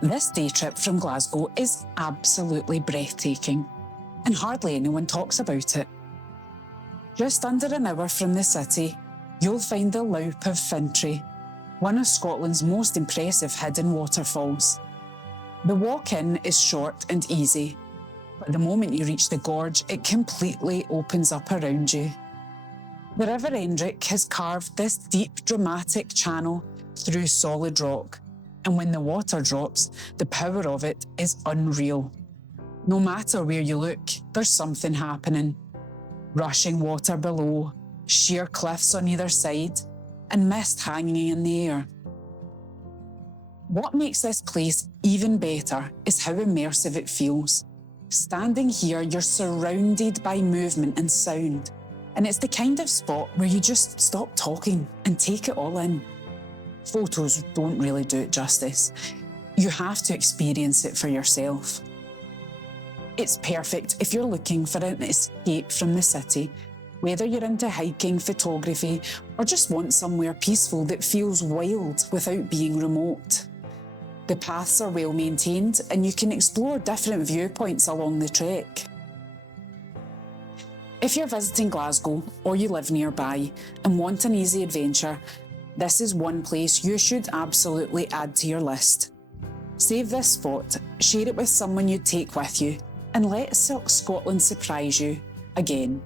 This day trip from Glasgow is absolutely breathtaking, and hardly anyone talks about it. Just under an hour from the city, you'll find the Loup of Fintry, one of Scotland's most impressive hidden waterfalls. The walk-in is short and easy, but the moment you reach the gorge, it completely opens up around you. The River Endrick has carved this deep, dramatic channel through solid rock, and when the water drops, the power of it is unreal. No matter where you look, there's something happening. Rushing water below, sheer cliffs on either side, and mist hanging in the air. What makes this place even better is how immersive it feels. Standing here, you're surrounded by movement and sound, and it's the kind of spot where you just stop talking and take it all in. Photos don't really do it justice. You have to experience it for yourself. It's perfect if you're looking for an escape from the city, whether you're into hiking, photography, or just want somewhere peaceful that feels wild without being remote. The paths are well maintained and you can explore different viewpoints along the trek. If you're visiting Glasgow or you live nearby and want an easy adventure, this is one place you should absolutely add to your list. Save this spot, share it with someone you'd take with you, and let Scotland surprise you again.